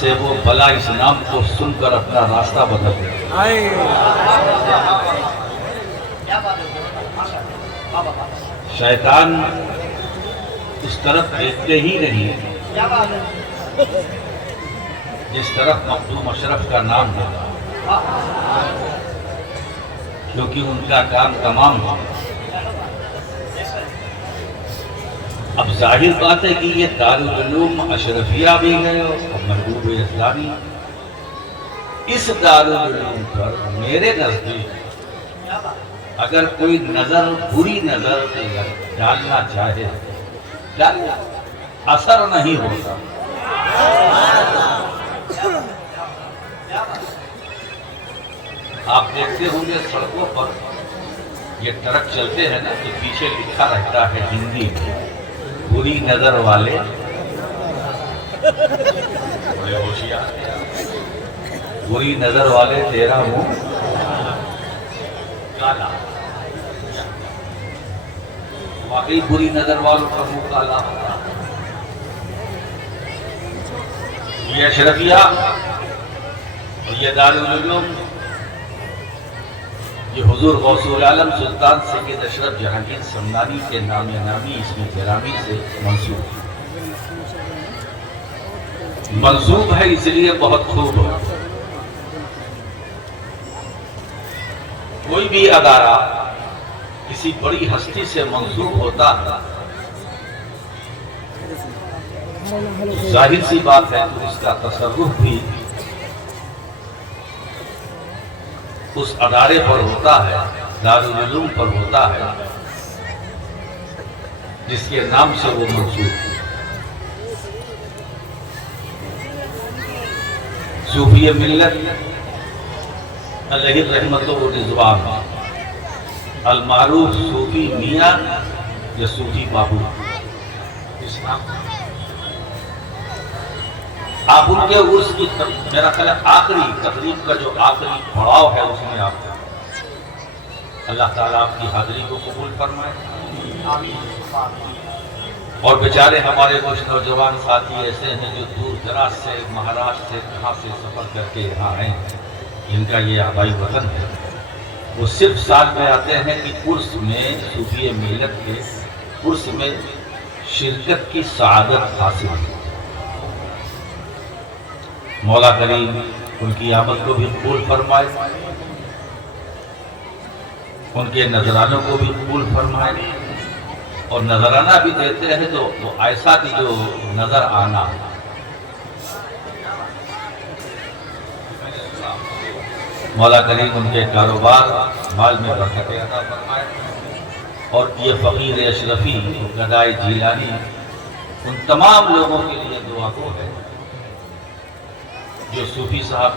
سے وہ بلا اس نام کو سن کر اپنا راستہ بدل گیا۔ شیطان اس طرف دیکھتے ہی نہیں جس طرف مخدوم اشرف کا نام ہوگا، کیونکہ ان کا کام تمام ہو۔ اب ظاہر بات ہے کہ یہ دارالعلوم اشرفیہ بھی ہے اور محبوب اسلامی۔ اس دارالعلوم پر میرے نزدیک اگر کوئی نظر بری نظر ڈالنا چاہے ڈالنا، اثر نہیں ہوتا۔ آپ دیکھتے ہوں گے سڑکوں پر یہ ٹرک چلتے ہیں نا، تو پیچھے لکھا رہتا ہے ہندی میں، بری نظر والے بڑے ہوشیار، بری نظر والے تیرا منہ کالا۔ واقعی بری نظر والوں کا منہ کالا ہوتا۔ یہ اشرفیہ اور یہ دارالعلوم یہ حضور غوث العالم سلطان سید اشرف جہانگیر سمنانی کے نام نامی اسم گرامی سے منسوب ہے، اس لیے بہت خوب ہے۔ کوئی بھی ادارہ کسی بڑی ہستی سے منسوب ہوتا ہے، ظاہر سی بات ہے تو اس کا تصرف بھی اس ادارے پر ہوتا ہے، دارالعلوم پر ہوتا ہے جس کے نام سے وہ منسوب ہے۔ صوفی ملت علیہ رحمت و رضوان، المعروف صوفی میاں یا صوفی بابو، اس نام آپ ان کے عرس کی میرا خیال آخری تقریب کا جو آخری پڑاؤ ہے اس میں آپ اللہ تعالیٰ آپ کی حاضری کو قبول فرمائے۔ اور بیچارے ہمارے کچھ نوجوان ساتھی ایسے ہیں جو دور دراز سے مہاراشٹر سے کہاں سے سفر کر کے یہاں آئے ہیں، جن کا یہ آبائی وطن ہے، وہ صرف سال میں آتے ہیں کہ عرس میں صوفی ملت کے عرس میں شرکت کی سعادت حاصل ہے۔ مولا کریم ان کی آمد کو بھی قبول فرمائے، ان کے نذرانوں کو بھی قبول فرمائے، اور نذرانہ بھی دیتے ہیں تو وہ ایسا کہ جو نظر آنا۔ مولا کریم ان کے کاروبار مال میں برکت عطا فرمائے، اور یہ فقیر اشرفی گدائے جیلانی ان تمام لوگوں کے لیے دعا گو ہے جو صوفی صاحب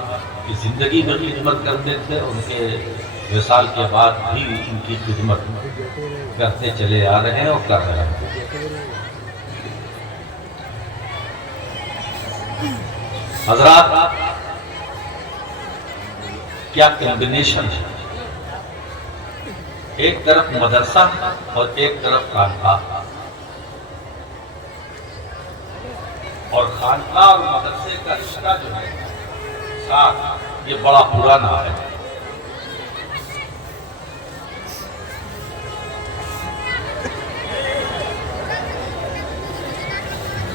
کی زندگی میں خدمت کرتے تھے، ان کے وصال کے بعد بھی ان کی خدمت کرتے چلے آ رہے ہیں اور کر رہے ہیں۔ حضرات، کیا کمبینیشن ہے، ایک طرف مدرسہ اور ایک طرف خانقاہ، اور خانقاہ اور مدرسے کا رشتہ جو ہے ساتھ، یہ بڑا پرانا ہے۔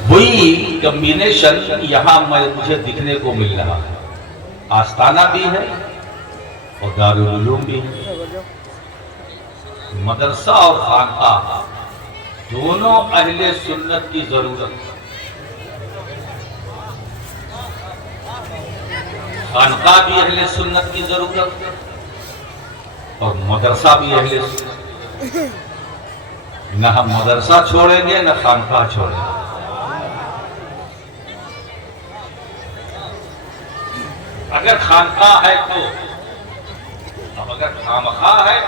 وہی کمبینیشن یہاں مجھے دکھنے کو مل رہا ہے، آستانہ بھی ہے اور دارالعلوم بھی ہے۔ مدرسہ اور خانقاہ دونوں اہل سنت کی ضرورت ہے۔ خانقاہ بھی اہل سنت کی ضرورت ہے اور مدرسہ بھی اہل سنت۔ نہ ہم مدرسہ چھوڑیں گے نہ خانقاہ چھوڑیں گے۔ اگر خانقاہ ہے تو، اب اگر خامخواہ ہے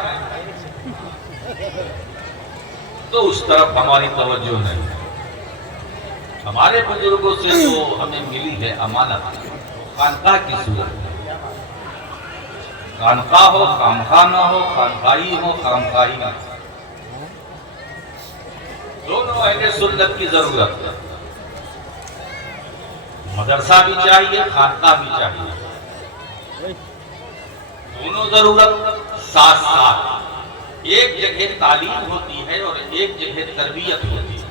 تو اس طرف ہماری توجہ نہیں۔ ہمارے بزرگوں سے جو ہمیں ملی ہے امانت، خانقاہ کی صورت ہے۔ خانقاہ ہو خامخواہ نہ ہو، خانقاہی ہو خامخواہی نہ ہو، دونوں اہل سنت کی ضرورت ہے۔ مدرسہ بھی چاہیے، خانقاہ بھی چاہیے، دونوں ضرورت ساتھ ساتھ۔ ایک جگہ تعلیم ہوتی ہے اور ایک جگہ تربیت ہوتی ہے۔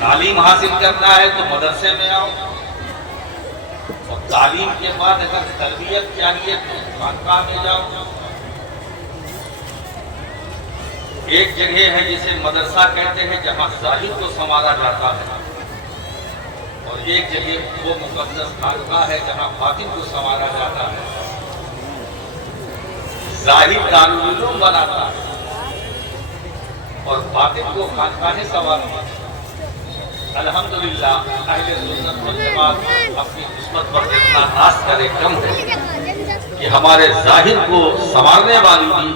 تعلیم حاصل کرنا ہے تو مدرسے میں آؤ، اور تعلیم کے بعد اگر تربیت چاہیے تو خانقاہ میں جاؤ۔ ایک جگہ ہے جسے مدرسہ کہتے ہیں جہاں ظاہر کو سنوارا جاتا ہے، اور ایک جگہ وہ مقدس خانقاہ ہے جہاں باطن کو سنوارا جاتا ہے۔ ظاہر دارالعلوم بناتا ہے اور باطن کو خانقاہ سنوارتا ہے۔ الحمدللہ اہل سنت والجماعت اپنی قسمت پر اتنا ناز کرے کم ہے کہ ہمارے ظاہر کو سنوارنے والی بھی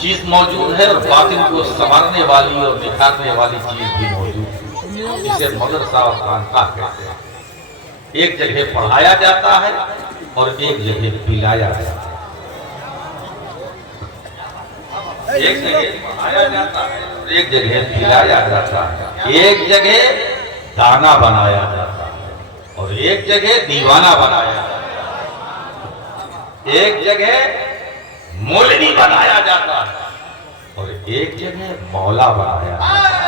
چیز موجود ہے اور باطن کو سنوارنے والی اور نکھارنے والی چیز بھی موجود ہے، جسے مدرسہ اور خانقاہ کہتے ہیں۔ ایک جگہ پڑھایا جاتا ہے اور ایک جگہ پلایا جاتا ہے۔ ایک جگہ پڑھایا جاتا ہے، ایک جگہ پلایا جاتا ہے۔ ایک جگہ دانا بنایا جاتا ہے اور ایک جگہ دیوانہ بنایا جاتا ہے۔ ایک جگہ مولوی بنایا جاتا ہے اور ایک جگہ مولا بنایا جاتا ہے۔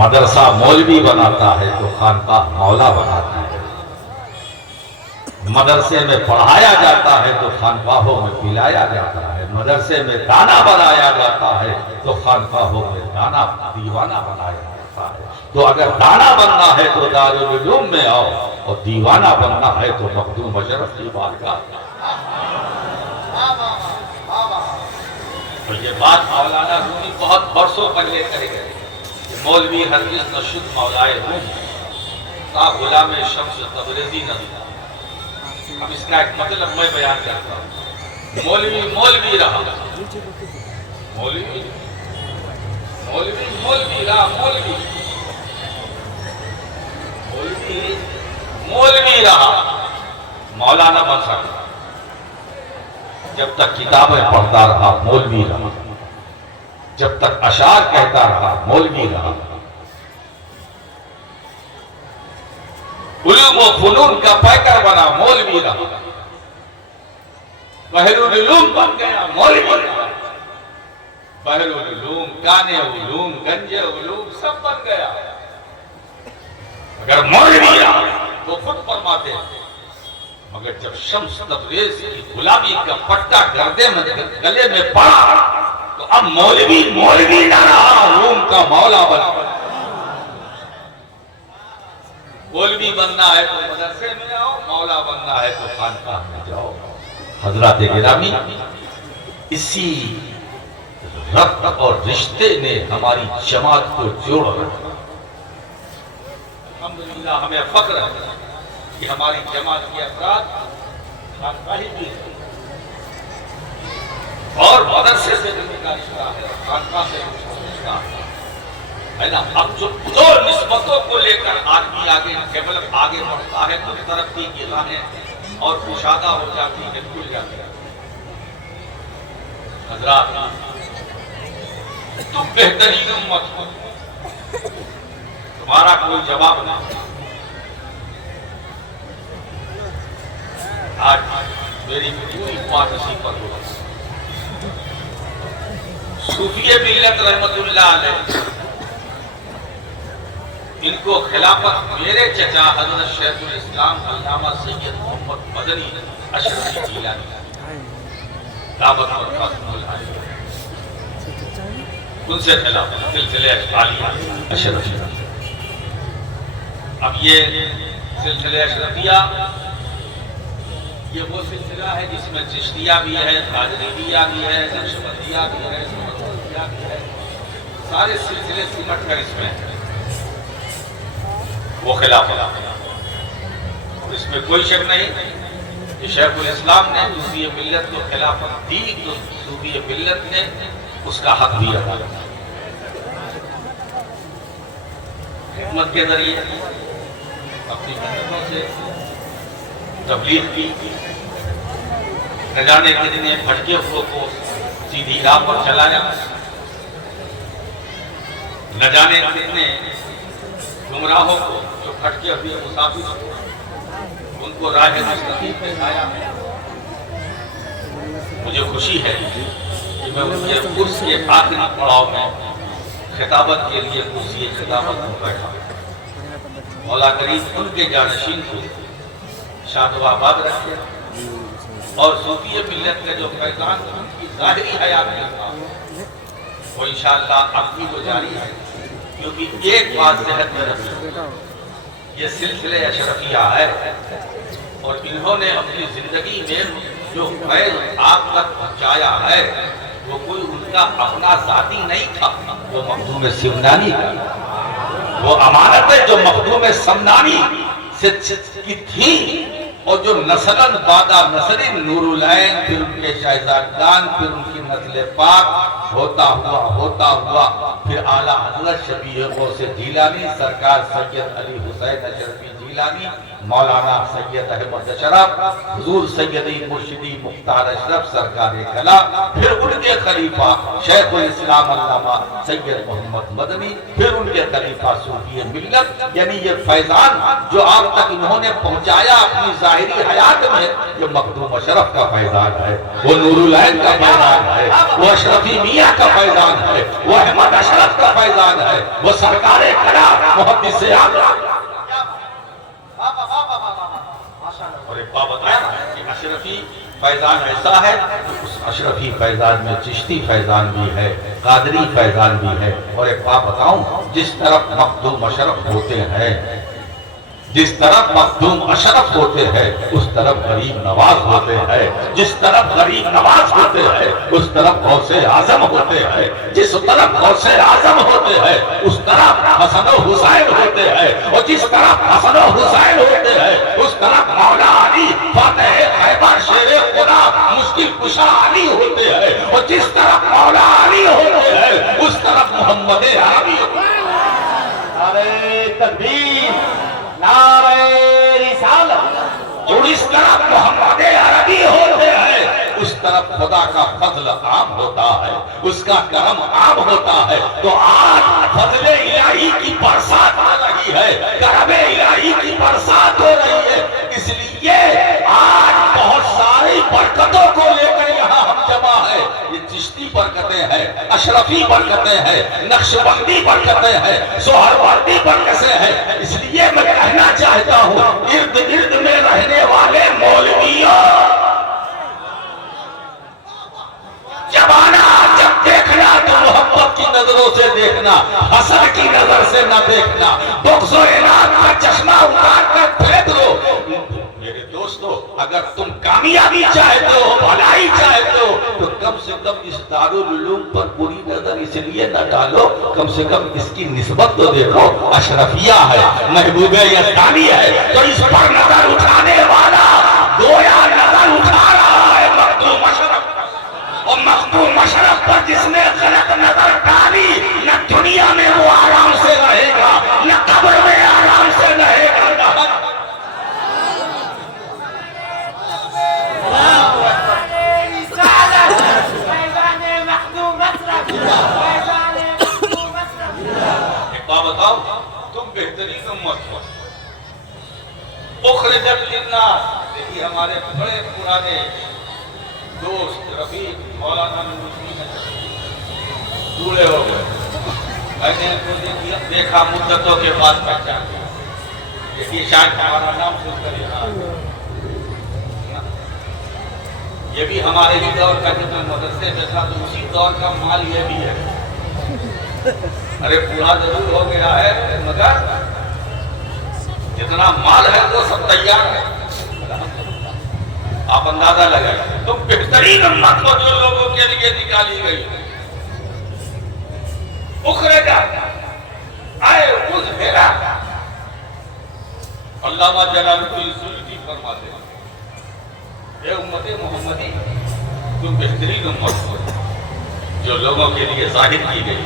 مدرسہ مولوی بناتا ہے تو خانقاہ مولا بناتی ہے۔ مدرسے میں پڑھایا جاتا ہے تو خانقاہوں میں پلایا جاتا ہے۔ مدرسے میں دانا بنایا جاتا ہے تو خانقاہوں میں دانا دیوانہ بنایا جاتا ہے۔ تو اگر دانا بننا ہے تو دارالعلوم میں آؤ، اور دیوانہ بننا ہے تو مخدوم اشرف کی بارگاہ۔ تو یہ بات مولانا رومی بہت برسوں پہلے کرے گئے کہ مولوی ہرگز نہ شد مولائے روم تا غلام شمس تبریزی نہ دیا۔ اب اس کا ایک مطلب میں بیان کرتا ہوں۔ مولوی مولوی رہا، مولوی مولوی مولوی رہا، مولوی مولوی مولوی رہا، مولا نہ بن سکتا۔ جب تک کتابیں پڑھتا رہا مولوی رہا، جب تک اشعار کہتا رہا مولوی رہا۔ علوم و فنون کا پیکر بنا مولوی رہا، بحر العلوم بن گیا مولوی رہا۔ بحر العلوم، کانے علوم، گنج علوم سب بن گیا۔ اگر مولوی رہا تو خود فرماتے ہیں، مگر جب شمس تبریز کی غلامی کا پٹا گلے میں پڑا تو اب مولوی مولوی نہ رہا، روم کا مولا بن گیا۔ مولوی بننا ہے تو مدرسے میں آؤ، مولا بننا ہے تو خانقاہ میں جاؤ۔ حضرات گرامی، اسی ربط اور رشتے نے ہماری جماعت کو جوڑ رکھا۔ الحمدللہ ہمیں فخر ہے کہ ہماری جماعت کے افراد خانقاہی بھی ہیں اور مدرسے سے بھی کا رشتہ ہے اور خانقاہ سے بھی رشتہ ہے نا۔ اب جو دو نسبتوں کو لے کر آدمی آگے ڈیولپ آگے بڑھتا ہے تو ترقی کی راہیں اور کشادہ ہو جاتی ہے، کھل جاتی ہے۔ حضرات، تم بہترین امت ہو، تمہارا کوئی جواب نہیں۔ آج میری پوری بات اسی پر ہو۔ صوفی ملت رحمت اللہ علیہ، ان کو خلافت میرے چچا حضرت شیخ الاسلام علامہ سید محمد مدنی اشرفی جیلانی دعوت اور خاتم العالیہ، ان سے خلافت سلسلہ عالیہ اشرفی۔ اب یہ سلسلہ اشرفیہ یہ وہ سلسلہ ہے جس میں چشتیہ بھی ہے، قادریہ بھی ہے، نقشبندیہ بھی ہے، سمرقندیہ بھی ہے، سارے سلسلے سمٹ کر اس میں ہیں۔ وہ خلافت، اور اس میں کوئی شک نہیں کہ شیخ الاسلام نے صوفی ملت کو خلافت دی تو صوفی ملت نے اس کا حق بھی ادا کیا۔ خدمت کے ذریعے اپنی محنتوں سے تبلیغ کی، نہ جانے کتنے بھٹکے ہوئے کو سیدھی راہ پر چلایا، نہ جانے کتنے گمراہوں کو جو بھٹکے ہوئے مسافر ان کو راہ مستقیم پہ لایا۔ مجھے خوشی ہے کہ میں مجھے اس کے آخری پڑاؤ میں خطابت کے لیے کرسی خطابت میں بیٹھا۔ مولا کریم ان کے جانشین کو شاد و آباد رکھے اور صوفی ملت کا جو فیضان ان کی ظاہری حیات میں تھا وہ انشاءاللہ اب بھی تو جاری ہے، کیونکہ ایک بات ذہن میں رکھیں، یہ سلسلہ اشرفیہ ہے اور انہوں نے اپنی زندگی میں جو فیض آپ تک پہنچایا ہے وہ کوئی ان کا اپنا ذاتی نہیں تھا، وہ مخدوم سمنانی کا، وہ امانت ہے جو مخدوم سمنانی سے کی تھی، اور جو نسلن بعد نسل نور العین، پھر ان کے شہزادگان، پھر ان کی نسل پاک ہوتا ہوا پھر اعلیٰ حضرت شفیع غوث جیلانی سرکار سید علی حسین اشرفی جیلانی، مولانا سید احمد اشرف، حضور سیدی مرشدی مختار اشرف سرکار کلا، پھر ان کے خلیفہ شیخ الاسلام علامہ سید محمد مدنی، پھر ان کے خلیفہ صوفی ملت، یعنی یہ فیضان جو آپ تک انہوں نے پہنچایا اپنی ظاہری حیات میں، یہ مخدوم اشرف کا فیضان ہے، وہ نور العین کا فیضان ہے، وہ اشرفی میاں کا فیضان ہے، وہ احمد اشرف کا فیضان ہے، وہ سرکار کلا محدث اعظم۔ اور ایک بات بتایا کہ اشرفی فیضان ایسا ہے کہ اس اشرفی فیضان میں چشتی فیضان بھی ہے، قادری فیضان بھی ہے، اور ایک بات بتاؤں، جس طرف مخدوم اشرف ہوتے ہیں، جس طرف مخدوم اشرف ہوتے ہیں اس طرف غریب نواز ہوتے ہیں، جس طرف غریب نواز ہوتے ہیں اس طرف غوث اعظم ہوتے ہیں، جس طرف غوث اعظم ہوتے ہیں اس طرف حسن و حسین ہوتے ہیں، اور جس طرف حسن و حسین ہوتے ہیں اس طرف مولا علی فاتح خیبر شیر خدا مشکل کشا علی ہوتے ہیں، اور جس طرف مولا علی ہوتے ہیں اس طرف محمد عربی ہوتے ہیں۔ نعرہ تکبیر، نعرہ رسالت، اور اس طرف محمد عربی ہوتے ہیں اس طرف خدا کا فضل عام ہوتا ہے، اس کا کرم عام ہوتا ہے۔ تو آج فضل الہی کی برسات آ رہی ہے، کرم الہی کی برسات ہو رہی ہے، اس لیے آج بہت ساری برکتوں کو لے کر یہاں ہم جمع ہیں۔ یہ چشتی برکتیں ہیں، اشرفی برکتیں ہیں، نقشبندی برکتیں ہیں، سہروردی برکتیں ہیں، اس لیے میں کہنا چاہتا ہوں ارد گرد میں رہنے والے مولویوں، جب آنا جب دیکھنا تو محبت کی نظروں سے دیکھنا، حسد کی نظر سے نہ دیکھنا، بغض و عناد کا چشمہ اتار کر پھینک دو۔ میرے دوستو، اگر تم کامیابی چاہتے ہو، بھلائی چاہتے ہو، تو کم سے کم اس دارالعلوم پر بری نظر اس لیے نہ ڈالو، کم سے کم اس کی نسبت تو دیکھو، اشرفیہ ہے، محبوب یزدانی ہے، تو اس پر نظر اٹھانے والا گویا نظر اٹھا رہا ہے مخدوم اشرف، اور مخدوم اشرف پر جس نے غلط نظر ڈالی نہ دنیا میں وہ آرام سے رہے گا، نہ قبر میں آرام سے رہے گا۔ بتاؤ تم بہترین امت ہو، اخرجت للناس، دیکھیے ہمارے بڑے پرانے دوست رفیق مولانا دولے ہو گئے، میں نے ان کو دیکھا مدتوں کے بعد پہچان گیا، دیکھیے شاید ہمارا نام سن کر یہاں، یہ بھی ہمارے ہی دور کا جو مدرسے میں تھا تو اسی دور کا مال یہ بھی ہے۔ ارے پورا ضرور ہو گیا ہے مگر جتنا مال ہے وہ سب تیار ہے، آپ اندازہ لگائیں۔ تم بہترین امت ہو جو لوگوں کے لیے نکالی گئی، اخرجا آئے اس بھیرا، علامہ جلال الدین سیوطی فرماتے ہیں اے امت محمدی تم بہترین امت ہو جو لوگوں کے لیے ظاہر کی گئی،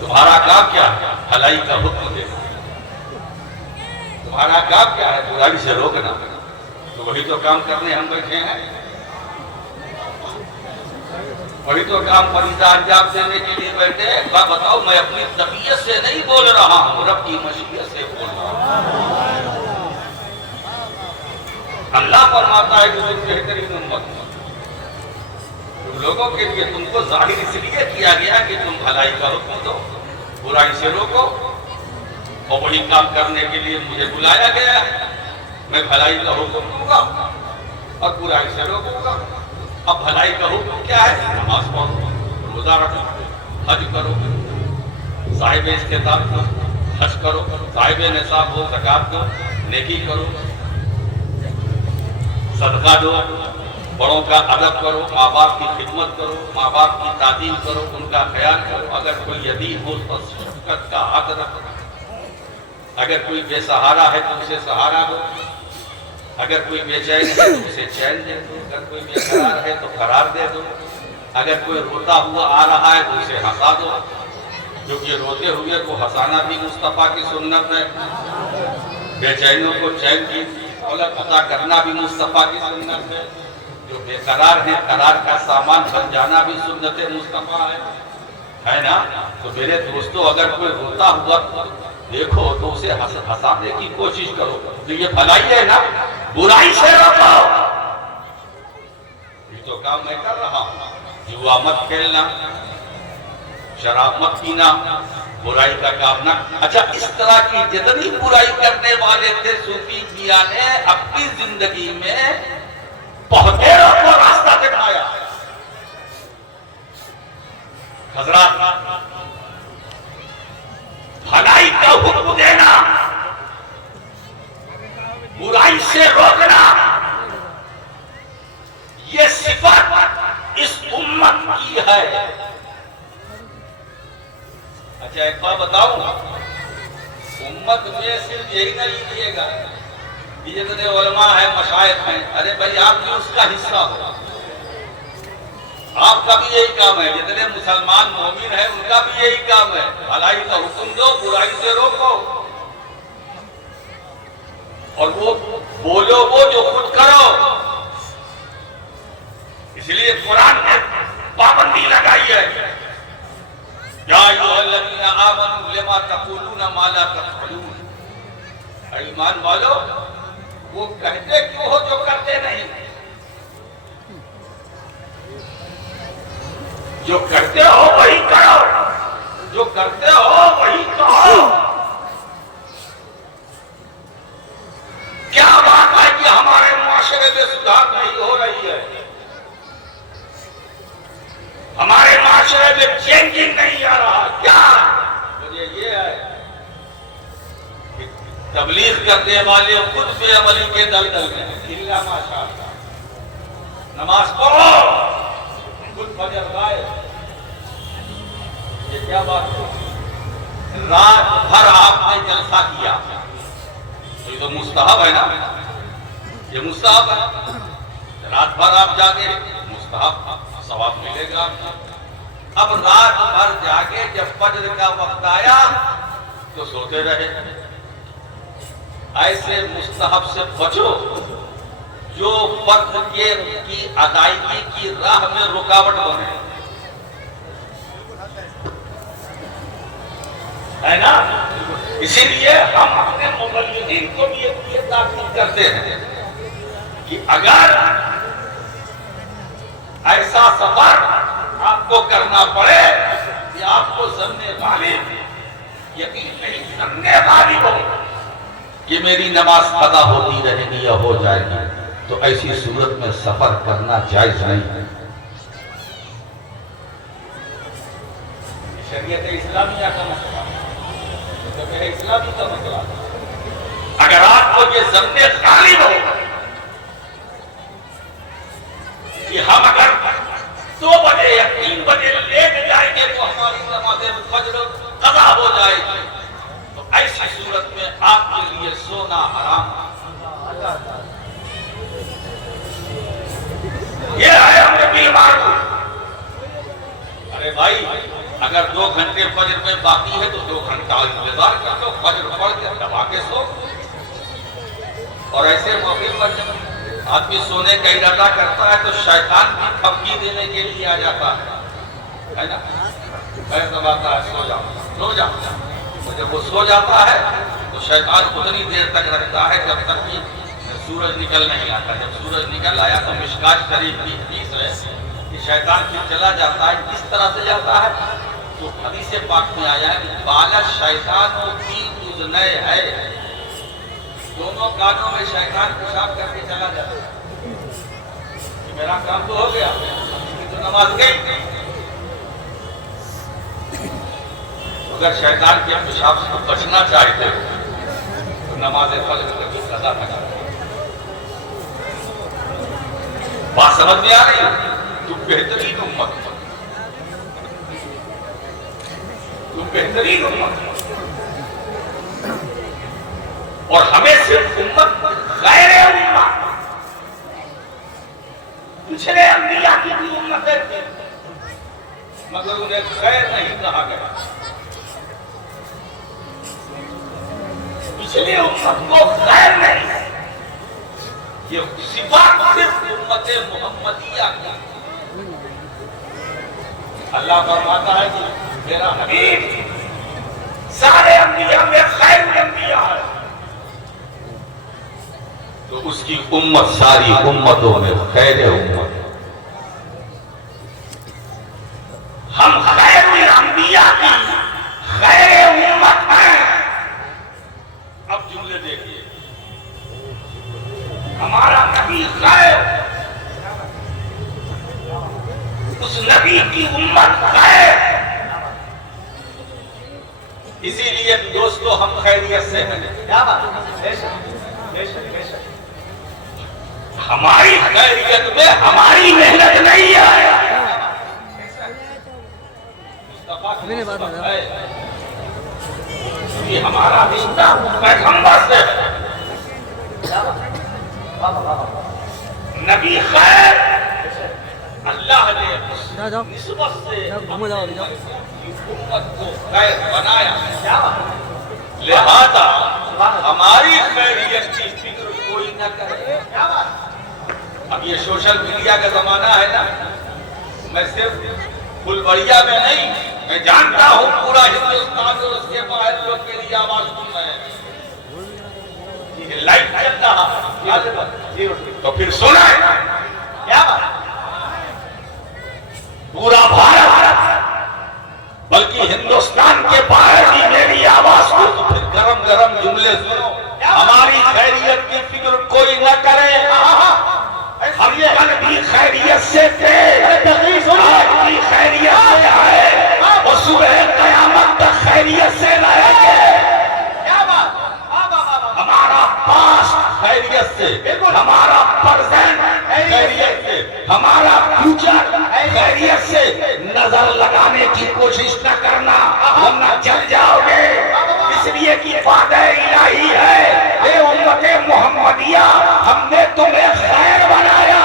تمہارا کام کیا ہے؟ بھلائی کا حکم دینا، تمہارا کام کیا ہے؟ برائی سے روکنا، تو وہی تو کام کرنے ہم بیٹھے ہیں، وہی تو کام فریضہ انجام دینے کے لیے بیٹھے ہیں۔ بتاؤ، میں اپنی طبیعت سے نہیں بول رہا ہوں، رب کی مشیت سے بول رہا ہوں۔ اللہ فرماتا ہے کہ تم بہترین امت تم لوگوں کے لیے، تم کو ظاہر اس لیے کیا گیا کہ تم بھلائی کا حکم دو، برائی سے روکو، اور وہی کام کرنے کے لیے مجھے بلایا گیا ہے۔ میں بھلائی کا حکم دوں گا اور برائی سے روکوں گا۔ اب بھلائی کا حکم کیا ہے؟ نماز پڑھو، روزہ رکھو، حج کرو، صاحب استطاعت ہو حج کرو، صاحب نصاب ہو زکات دو، نیکی کرو، صدقہ دو، بڑوں کا ادب کرو، ماں باپ کی خدمت کرو، ماں باپ کی تعظیم کرو، ان کا خیال کرو۔ اگر کوئی یتیم ہو تو شفقت کا ہاتھ رکھو، اگر کوئی بے سہارا ہے تو اسے سہارا دو، اگر کوئی بے چین ہے تو اسے چین دے دو، اگر کوئی بے قرار ہے تو قرار دے دو، اگر کوئی روتا ہوا آ رہا ہے تو اسے ہنسا دو، کیونکہ روتے ہوئے کو ہنسانا بھی مصطفیٰ کی سنت ہے، بے چینوں کو چین کی دولت عطا کرنا بھی مصطفیٰ کی سنت ہے، جو بے قرار ہے قرار کا سامان بن جانا بھی سنت مصطفیٰ ہے نا؟ تو میرے دوستو، اگر کوئی روتا ہوا دیکھو تو اسے ہنسانے کی کوشش کرو، تو یہ بھلائی ہے نا، برائی سے روکو۔ یہ تو کام میں کر رہا ہوں، جوا مت کھیلنا، شراب مت پینا، برائی کا کام نہ۔ اچھا، اس طرح کی جتنی برائی کرنے والے تھے صوفی میاں نے اپنی زندگی میں پہتیروں کو راستہ دکھایا۔ حضرات، بھلائی کا حکم دینا، برائی سے روکنا، یہ صفت اس امت کی ہے۔ اچھا، ایک بات بتاؤں، امت میں صرف یہی نہیں دیے گا کہ جتنے علماء ہیں، مشائخ ہیں، ارے بھائی آپ بھی اس کا حصہ ہو، آپ کا بھی یہی کام ہے، جتنے مسلمان مومن ہیں ان کا بھی یہی کام ہے، بھلائی کا حکم دو، برائی سے روکو، اور وہ بولو وہ جو خود کرو۔ اس لیے قرآن نے پابندی لگائی ہے، یا ایھا الذین آمنوا لما تقولون ما لا تفعلون، اے ایمان والو، وہ کہتے کیوں ہو جو کرتے نہیں؟ جو کرتے ہو وہی کرو، جو کرتے ہو وہی کہو۔ کیا بات ہے کہ ہمارے معاشرے میں سدھار نہیں ہو رہی ہے، ہمارے معاشرے میں چینجنگ نہیں آ رہا؟ کیا وجہ یہ ہے کہ تبلیغ کرنے والے خود بے عملی کے دلدل میں ہیں۔ الا ماشاءاللہ، نماز پڑھو، خود فجر گائے، یہ کیا بات ہے؟ رات بھر آپ نے جلسہ کیا، تو یہ تو مستحب ہے نا، یہ مستحب ہے، رات بھر آپ جاگے، مستحب ثواب ملے گا آپ کو۔ اب رات بھر جاگے، جب فجر کا وقت آیا تو سوتے رہے، ایسے مستحب سے بچو جو فرض کی ادائیگی کی راہ میں رکاوٹ بنے، ہے نا؟ اسی لیے ہم اپنے مبلغین کو بھی یہ تاکید کرتے ہیں کہ اگر ایسا سفر آپ کو کرنا پڑے کہ آپ کو ظن غالب، یقین نہیں ظن غالب ہو کہ میری نماز قضا ہوتی رہے گی یا ہو جائے گی، تو ایسی صورت میں سفر کرنا جائز نہیں ہے۔ شریعت اسلامیہ کا مسئلہ، اسلامی کا مسئلہ، اگر آپ کو یہ ظن غالب ہو کہ ہم اگر 2 بجے یا 3 بجے لیٹ جائیں گے تو ہماری نماز فجر قضا ہو جائے گی، تو ایسی صورت میں آپ کے لیے سونا حرام ہے۔ یہ ہے ہم نے بیمار ہو۔ ارے بھائی، اگر 2 گھنٹے فجر میں باقی ہے تو 2 گھنٹہ انتظار کر لو، فجر پڑھ کے دبا کے سو، اور ایسے موقع پر آدمی سونے کا ارادہ کرتا ہے تو شیطان کی تھپکی دینے کے لیے آ جاتا ہے نا؟ دب آتا ہے سو جاؤ سو جاؤ. جب وہ سو جاتا ہے تو شیطان اتنی دیر تک رکھتا ہے جب تک کہ سورج نکل نہیں آتا. جب سورج نکل آیا تو مشکات شریف کی حدیث ہے کہ شیطان پھر چلا جاتا ہے. کس طرح سے جاتا ہے؟ تو حدیث پاک میں آیا ہے کہ بالا شیطان و فی اذنیہ ہے، دونوں کانوں میں شیطان پیشاب کر کے چلا جاتا ہے. میرا کام تو ہو گیا، تو نماز گئی. اگر شیطان کے پیشاب سے بچنا چاہتے ہو تو نماز فجر کا قضا کرنا. بات سمجھ میں آ رہی ہے؟ تم بہترین امت ہو، تم بہترین امت ہو، اور ہمیں صرف امت غیر امت پچھلے انبیاء کی بھی امتیں تھیں مگر انہیں خیر نہیں کہا گیا. پچھلی امت کو خیر نہیں، یہ صفات صرف امت محمدیہ کی. اللہ فرماتا ہے کہ میرا حبیب سارے انبیاء میں خیر الانبیاء ہے، تو اس کی امت ساری امتوں میں خیر امت. ہم خیر الانبیاء کی خیر امت ہیں. اب جملے دیکھیے، ہمارا نبی خیر، اس نبی کی امت خیر. اسی لیے دوستو ہم خیریت سے ہیں. ہماری خیریت میں ہماری محنت نہیں ہے، یہ ہمارا رشتہ پیغمبر سے ہے. نبی خیر، اللہ نے اس نسبت سے امت کو خیر بنایا. لہذا ہماری خیریت کی فکر کوئی نہ کرے. اب یہ سوشل میڈیا کا زمانہ ہے نا، میں صرف پھلبڑیا میں نہیں، میں جانتا ہوں پورا ہندوستان اور اس کے باہر لوگ میری آواز سن رہے ہیں. لائٹ چل رہا تو پھر سنا کیا بات؟ پورا بھارت بلکہ ہندوستان کے باہر بھی میری آواز کو تو پھر گرم گرم جملے سنو. ہماری خیریت کی فکر کوئی نہ کرے. ہم کل بھی خیریت سے تھے، آج بھی خیریت سے آئے، اور صبح قیامت تک خیریت سے رہیں گے. ہمارا پاس خیریت سے، ہمارا پرزینٹ خیریت سے، ہمارا فیوچر خیریت سے. نظر لگانے کی کوشش نہ کرنا ورنہ جل جاؤ گے. اس لیے کہ وعدہ الہی ہے، اے امت محمدیہ ہم نے تمہیں خیر بنایا،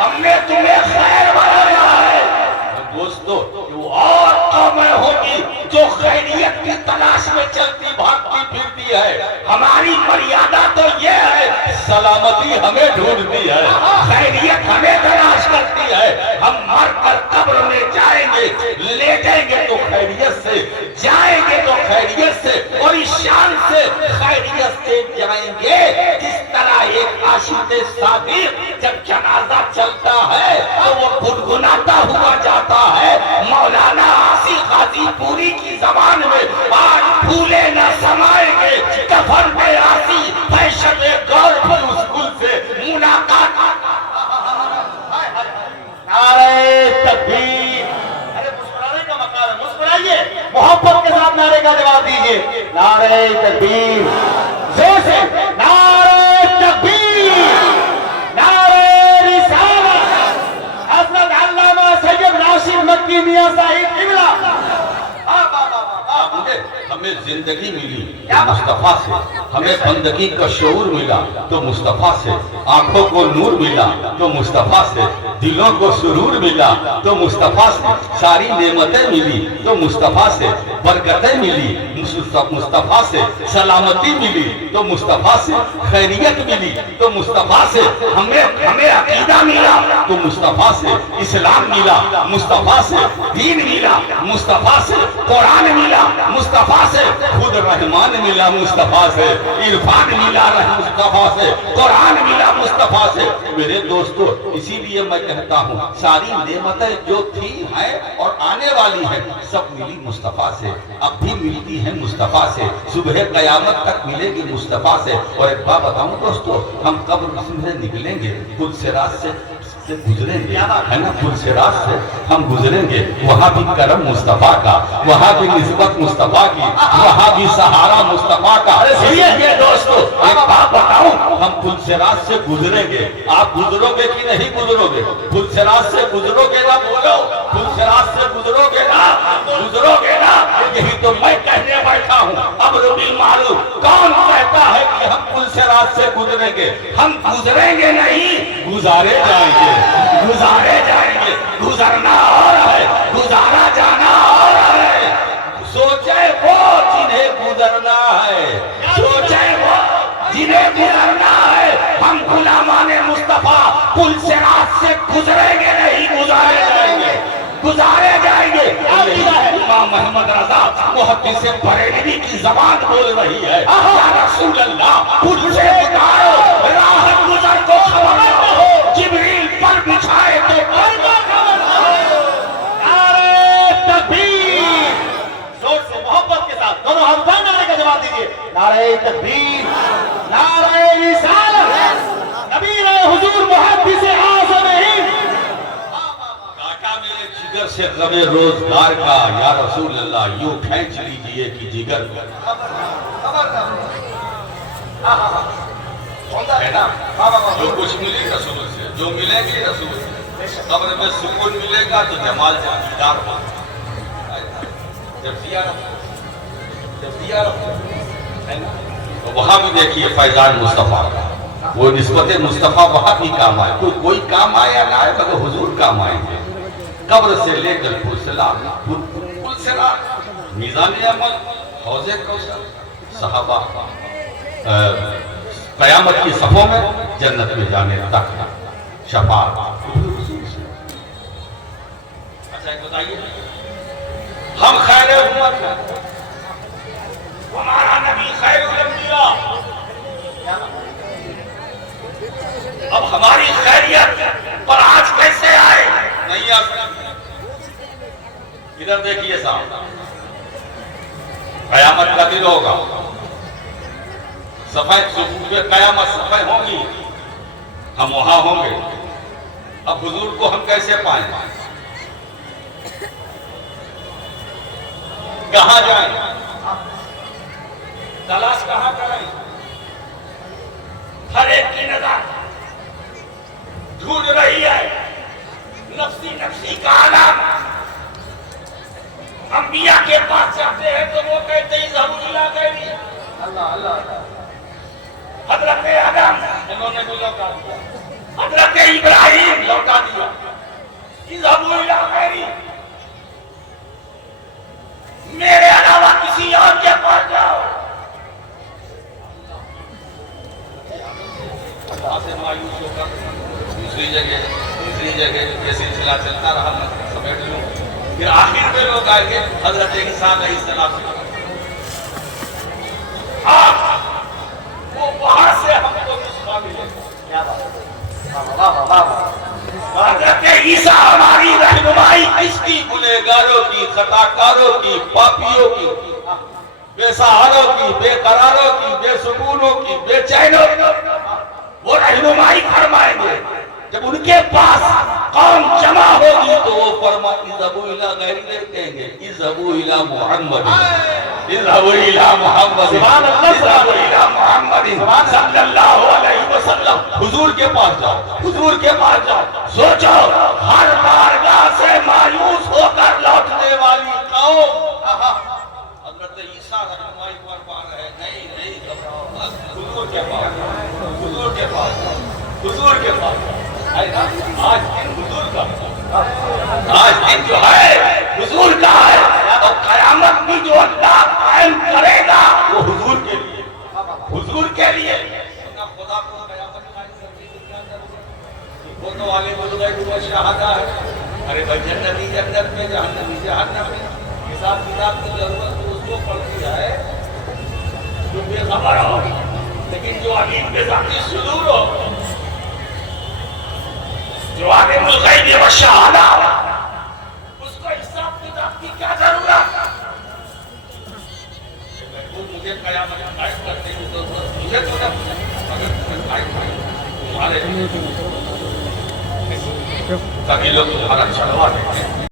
ہم نے تمہیں خیر بنایا ہے. دوستو وہ اور قومیں ہوگی جو خیریت کی تلاش میں چلتی بھاگتی پھرتی ہے. ہماری مریادہ تو یہ ہے، سلامتی ہمیں ڈھونڈتی ہے، خیریت ہمیں تلاش کرتی ہے. ہم مر کر قبر میں جائیں گے، لے جائیں گے تو خیریت سے، جائیں گے تو خیریت سے، اور اس شان سے خیریت سے جائیں گے جس طرح ایک عاشق صادق جب جنازہ چلتا ہے تو وہ گنگناتا ہوا جاتا ہے. مولانا آسی غازی پوری کی زبان میں آج پھولے نہ سمائیں گے کفن میں آسی فیشن گور پر اس گل سے ملاقات. نعرہ تکبیر. ارے مسکرانے کا مقام ہے، مسکرائیے، محبت کے ساتھ نعرے کا جواب دیجیے. نعرہ تکبیر، زور سے نعرہ تکبیر، نعرہ رسالت. حضرت علامہ سید راشد مکی میاں صاحب قبلہ. ہمیں زندگی ملی مصطفیٰ سے، ہمیں بندگی کا شعور ملا تو مصطفیٰ سے، آنکھوں کو نور ملا تو مصطفیٰ سے، دلوں کو سرور ملا تو مصطفیٰ سے، ساری نعمتیں ملی تو مصطفیٰ سے، برکتیں ملی مصطفیٰ سے، سلامتی ملی تو مصطفیٰ سے، خیریت ملی تو مصطفیٰ سے، ہمیں عقیدہ ملا تو مصطفیٰ سے، اسلام ملا مصطفیٰ سے، دین ملا مصطفیٰ سے، قرآن ملا مصطفیٰ سے، خود رحمان ملا مصطفیٰ سے، عرفان ملا مصطفیٰ سے، قرآن ملا مصطفیٰ سے۔ میرے دوستو، اسی لیے میں کہتا ہوں ساری نعمتیں جو تھی ہیں اور آنے والی ہیں سب ملی مصطفیٰ سے، اب بھی ملتی ہیں مصطفیٰ سے، صبح قیامت تک ملے گی مصطفیٰ سے۔ اور ایک بات بتاؤں دوستو، ہم قبر سے نکلیں گے، پل صراط سے گزریں گے، ہے نا، پل صراط سے ہم گزریں گے، وہاں بھی کرم مصطفیٰ کا، وہاں بھی نسبت مصطفیٰ کی، وہاں بھی سہارا مصطفیٰ کا۔ یہ دوستو ایک بات بتاؤں، ہم پل صراط سے گزریں گے، آپ گزرو گے کہ نہیں گزرو گے؟ پل صراط سے گزرو گے نا؟ بولو، پل صراط سے گزرو گے نا؟ گزرو گے نا؟ یہی تو میں کہنے بیٹھا ہوں، امر بالمعروف، کون کہتا ہے کہ ہم پل صراط سے گزریں گے؟ ہم گزریں گے نہیں، گزارے جائیں گے، گزارے جائیں گے۔ گزرنا اور ہے، گزارا جانا اور ہے۔ سوچے وہ جنہیں گزرنا ہے، سوچے وہ جنہیں گزرنا ہے۔ ہم غلامان مصطفیٰ پل صراط سے گزریں گے نہیں، گزارے جائیں گے، گزارے جائیں گے۔ امام محمد رضا محدث بریلوی کی زبان بول رہی ہے، یا رسول اللہ پل سے گزارو، راہ گزر کو خبر نہ ہو، جبریل پر بچھائے تو پر نعرہ تکبیر، زور سے محبت کے ساتھ دونوں ہم نعرے کا جواب دیجئے۔ نعرہ تکبیر، نعرہ رسالت، نبی حضور محدث اعظم ہند۔ کاٹا میرے جگر سے غم روزگار کا، یا رسول اللہ یوں کھینچ لیجئے کہ جگر ہے نا، جو کچھ ملی رسول سے، جو ملے گی رسول سے، قبر میں سکون ملے گا تو جمال جاندار ہوگا۔ جب دیا تو وہاں بھی دیکھیے فیضان مصطفیٰ کا، وہ نسبت مصطفیٰ وہاں بھی کام آئے، کوئی کام آئے یا نہ آئے مگر حضور کام آئیں گے۔ قبر سے لے کر پل صراط، میزان عمل، حوض کوثر، صحابہ قیامت کی صفوں میں جنت میں جانے تک شفاعت۔ اچھا ایک بتائیے، ہم خیر امت ہیں، ہمارا نبی خیر الانبیاء، اب ہماری خیریت پر آج کیسے آئے؟ نہیں آ سکتے۔ ادھر دیکھیے صاحب، قیامت کا دن ہوگا، سفید صفوف قیامت سفید ہوں گی، ہم وہاں ہوں گے۔ اب حضور کو ہم کیسے پائیں؟ کہاں جائیں؟ تلاش کہاں کریں؟ ہر ایک کی نظر ڈھونڈ رہی ہے نفسی نفسی کا عالم۔ انبیاء کے پاس جاتے ہیں تو وہ کہتے ہیں ضرور اللہ کہہ اللہ اللہ۔ حضرت آدم انہوں نے بھی لوٹا دیا، حضرت ابراہیم لوٹا دیا، اذهبوا الى غیری، میرے علاوہ کسی اور کے پاس جاؤ۔ وہاں سے مایوس ہو کر دوسری جگہ یہ سلسلہ چلتا رہا، میں سمیٹ لوں۔ پھر آخر میں لوگ آئے گے حضرت عیسیٰ علیہ السلام سے، وہ وہاں سے ہم کو نسخہ ملے گا۔ حضرت عیسیٰ ہماری رہنمائی کس کی؟ گنہگاروں کی، خطاکاروں کی، پاپیوں کی، بے سہاروں کی، بے قراروں کی، بے سکونوں کی، بے چینوں کی، وہ رہنمائی فرمائیں گے۔ جب ان کے پاس قوم جمع ہوگی تو وہ فرما اذهبوا الى غیری کہیں گے، اذهبوا الى محمد، اذهبوا الى محمد، اذهبوا الى محمد صلی اللہ علیہ وسلم۔ حضور کے پاس جاؤ، حضور کے پاس جاؤ۔ سوچو ہر بارگاہ سے مایوس ہو کر لوٹنے والی قوم حضرت عیسیٰ رہنمائی فرما رہے، نہیں گھبراؤ، حضور کے پاس، حضور کے پاس، حضور کے پاس۔ آج دن حضور آج دن جو ہے حضور کا ہے اور قیامت میں جو اللہ قائم کرے گا وہ حضور کے لیے، حضور کے لیے۔ خدا کو قیامت قائم کرنے کی کیا ضرورت؟ وہ تو آگے بول گئے وہ شہادہ ہے۔ ارے بھائی جنتی جنت میں، جہنمی جہنم میں، حساب کتاب کی ضرورت تو اس کو پڑتی ہے جو بے خبر ہو، لیکن جو علیم بذاتی صدور ہو، جو عالم الغیب و شہادہ، اس کو حساب کتاب کی کیا ضرورت؟ وہ مجھے قیامت قائم کرنے کی ضرورت مجھے تو نہ، مگر تمہیں قائم تمہارے سبھی لوگ تمہارا چڑھوا دیتے ہیں۔